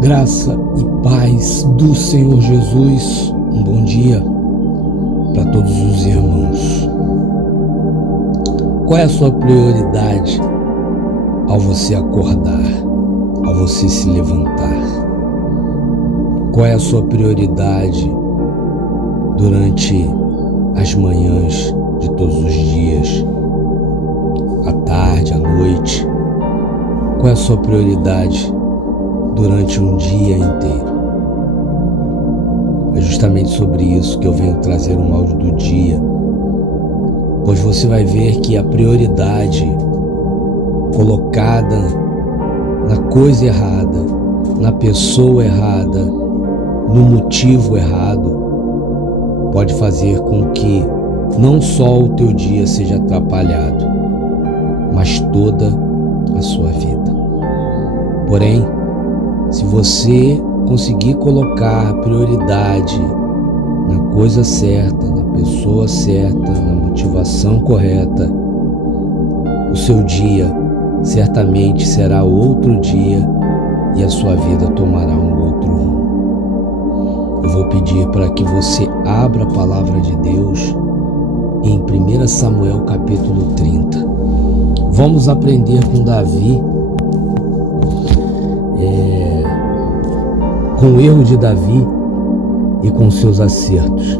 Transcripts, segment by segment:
Graça e paz do Senhor Jesus. Um bom dia para todos os irmãos. Qual é a sua prioridade ao você acordar, ao você se levantar? Qual é a sua prioridade durante as manhãs de todos os dias, à tarde, à noite? Qual é a sua prioridade durante um dia inteiro? É justamente sobre isso que eu venho trazer um áudio do dia, pois você vai ver que a prioridade colocada na coisa errada, na pessoa errada, no motivo errado, pode fazer com que não só o teu dia seja atrapalhado, mas toda a sua vida. Porém, se você conseguir colocar a prioridade na coisa certa, na pessoa certa, na motivação correta, o seu dia certamente será outro dia e a sua vida tomará um outro rumo. Eu vou pedir para que você abra a palavra de Deus em 1 Samuel capítulo 30. Vamos aprender com Davi, com o erro de Davi e com seus acertos,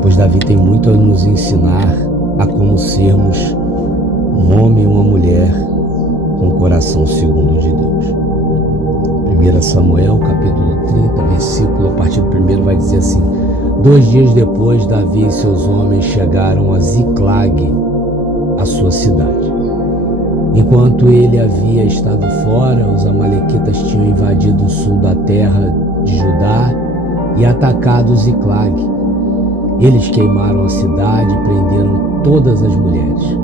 pois Davi tem muito a nos ensinar a como sermos um homem e uma mulher com o coração segundo de Deus. 1 Samuel capítulo 30, versículo a partir do 1 vai dizer assim: 2 dias depois, Davi e seus homens chegaram a Ziclag, a sua cidade. Enquanto ele havia estado fora, os amalequitas tinham invadido o sul da terra de Judá e atacado Ziclag. Eles queimaram a cidade e prenderam todas as mulheres.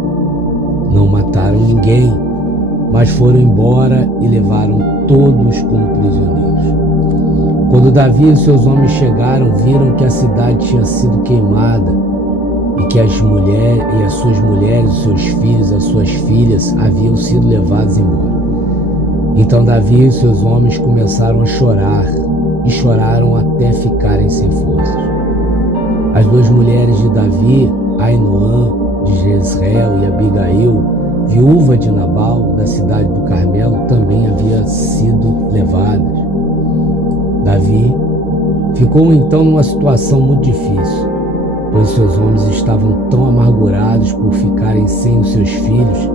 Não mataram ninguém, mas foram embora e levaram todos como prisioneiros. Quando Davi e seus homens chegaram, viram que a cidade tinha sido queimada e que as suas mulheres, os seus filhos, as suas filhas haviam sido levados embora. Então Davi e seus homens começaram a chorar e choraram até ficarem sem forças. As 2 mulheres de Davi, Ainoã de Jezreel e Abigail, viúva de Nabal da cidade do Carmelo, também haviam sido levadas. Davi ficou então numa situação muito difícil, pois seus homens estavam tão amargurados por ficarem sem os seus filhos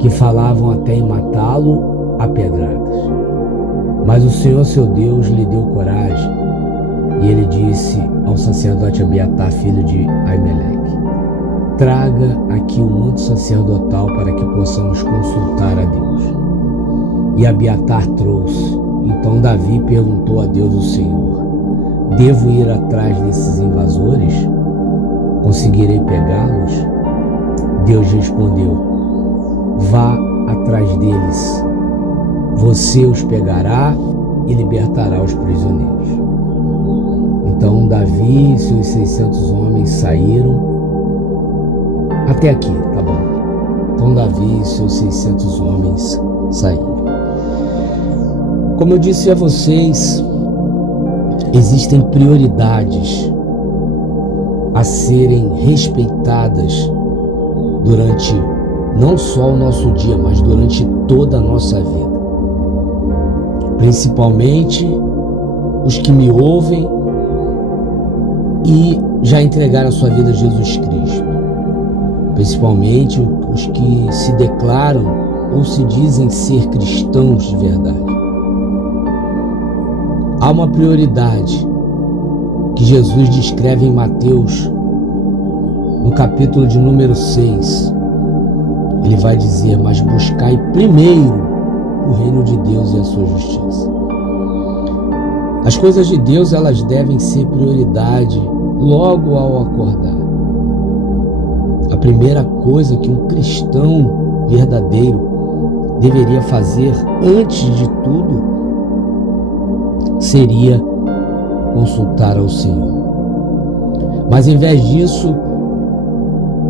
que falavam até em matá-lo a pedradas. Mas o Senhor seu Deus lhe deu coragem e ele disse ao sacerdote Abiatar, filho de Aimeleque: traga aqui o manto sacerdotal para que possamos consultar a Deus. E Abiatar trouxe. Então Davi perguntou a Deus, o Senhor: devo ir atrás desses invasores? Conseguirei pegá-los? Deus respondeu: vá atrás deles. Você os pegará e libertará os prisioneiros. Então Davi e seus 600 homens saíram. Até aqui, tá bom. Então Davi e seus 600 homens saíram. Como eu disse a vocês, existem prioridades a serem respeitadas durante não só o nosso dia, mas durante toda a nossa vida. Principalmente os que me ouvem e já entregaram a sua vida a Jesus Cristo. Principalmente os que se declaram ou se dizem ser cristãos de verdade. Há uma prioridade que Jesus descreve em Mateus, no capítulo de número 6. Ele vai dizer: mas buscai primeiro o reino de Deus e a sua justiça. As coisas de Deus, elas devem ser prioridade logo ao acordar. A primeira coisa que um cristão verdadeiro deveria fazer antes de tudo seria consultar ao Senhor. Mas em vez disso,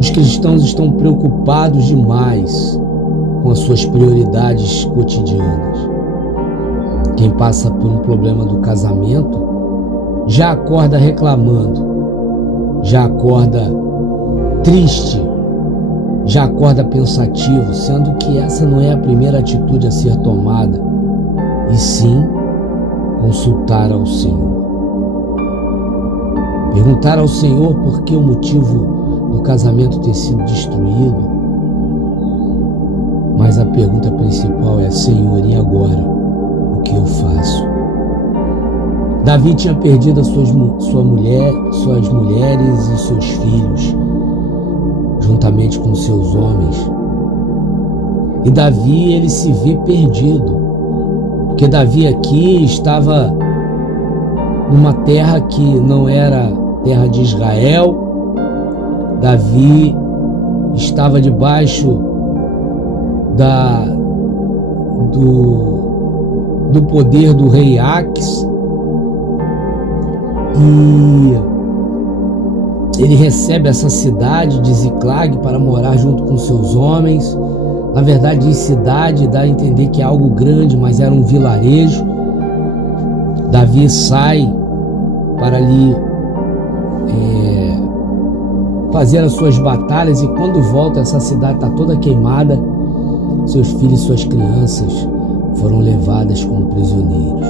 os cristãos estão preocupados demais com as suas prioridades cotidianas. Quem passa por um problema do casamento já acorda reclamando, já acorda triste, já acorda pensativo, sendo que essa não é a primeira atitude a ser tomada, e sim consultar ao Senhor. Perguntar ao Senhor por que o motivo do casamento ter sido destruído. Mas a pergunta principal é: Senhor, e agora? O que eu faço? Davi tinha perdido suas mulheres e seus filhos, juntamente com seus homens. E Davi, ele se vê perdido, porque Davi aqui estava numa terra que não era terra de Israel. Davi estava debaixo do poder do rei Aques, e ele recebe essa cidade de Ziclag para morar junto com seus homens. Na verdade, cidade dá a entender que é algo grande, mas era um vilarejo. Davi sai para ali fazer as suas batalhas, e quando volta, essa cidade está toda queimada. Seus filhos e suas crianças foram levadas como prisioneiros.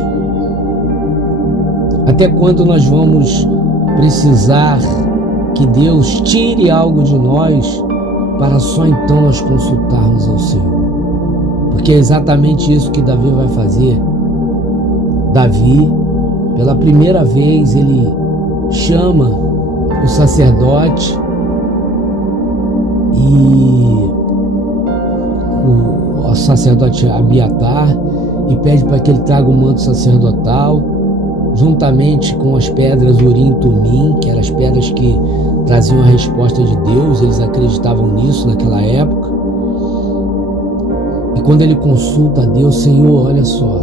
Até quando nós vamos precisar que Deus tire algo de nós para só então nós consultarmos ao Senhor? Porque é exatamente isso que Davi vai fazer. Davi, pela primeira vez, ele chama o sacerdote e o sacerdote Abiatar, e pede para que ele traga o manto sacerdotal, juntamente com as pedras Urim e Tumim, que eram as pedras que traziam a resposta de Deus. Eles acreditavam nisso naquela época. E quando ele consulta a Deus: Senhor, olha só,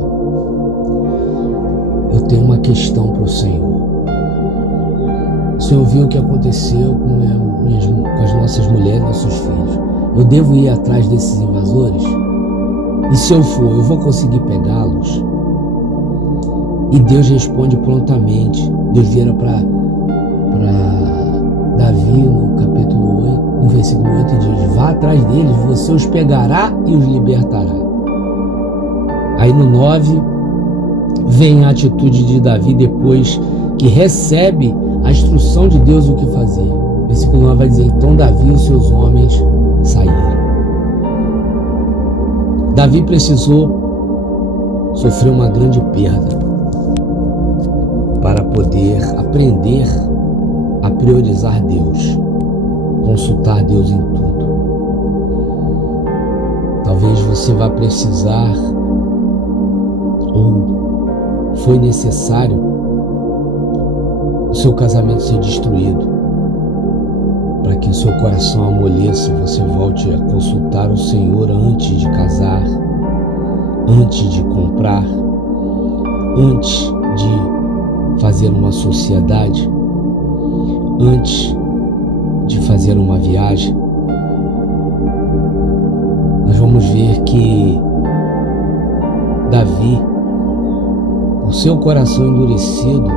eu tenho uma questão para o Senhor. O Senhor viu o que aconteceu com as nossas mulheres, nossos filhos. Eu devo ir atrás desses invasores? E se eu for, eu vou conseguir pegá-los? E Deus responde prontamente. Deus vira para Davi no capítulo 8, no versículo 8, e diz: vá atrás deles, você os pegará e os libertará. Aí no 9 vem a atitude de Davi depois que recebe a instrução de Deus o que fazer. Versículo 9 vai dizer: então Davi e os seus homens saíram. Davi precisou sofrer uma grande perda para poder aprender a priorizar Deus, consultar Deus em tudo. Talvez você vá precisar, ou foi necessário, o seu casamento ser destruído, para que o seu coração amoleça e você volte a consultar o Senhor antes de casar, antes de comprar, antes de fazer uma sociedade, antes de fazer uma viagem. Nós vamos ver que Davi, por seu coração endurecido,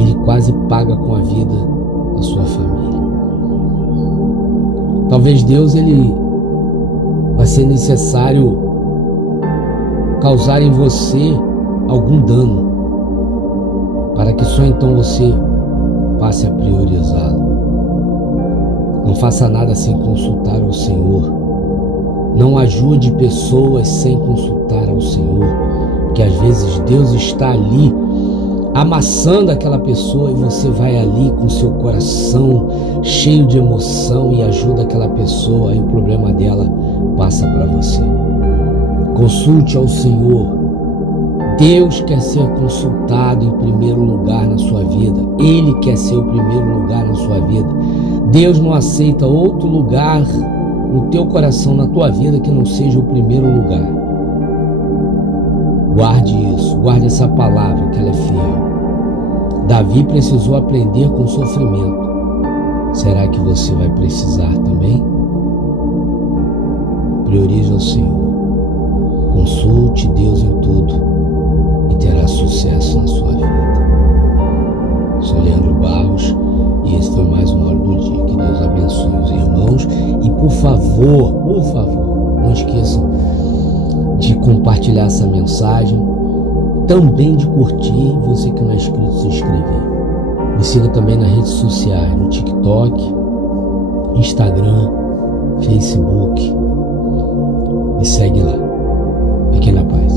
ele quase paga com a vida da sua família. Talvez Deus, ele vai ser necessário causar em você algum dano, para que só então você passe a priorizá-lo. Não faça nada sem consultar ao Senhor. Não ajude pessoas sem consultar ao Senhor, porque às vezes Deus está ali amassando aquela pessoa, e você vai ali com seu coração cheio de emoção e ajuda aquela pessoa, e o problema dela passa para você. Consulte ao Senhor. Deus quer ser consultado em primeiro lugar na sua vida. Ele quer ser o primeiro lugar na sua vida. Deus não aceita outro lugar no teu coração, na tua vida, que não seja o primeiro lugar. Guarde isso, guarde essa palavra, que ela é fiel. Davi precisou aprender com sofrimento. Será que você vai precisar também? Priorize ao Senhor. Consulte Deus em tudo e terá sucesso na sua vida. Sou Leandro Barros e esse foi mais uma hora do dia. Que Deus abençoe os irmãos e por favor, não esqueçam de compartilhar essa mensagem, também de curtir, você que não é inscrito, se inscrever. Me siga também nas redes sociais, no TikTok, Instagram, Facebook. Me segue lá. Fiquem na paz.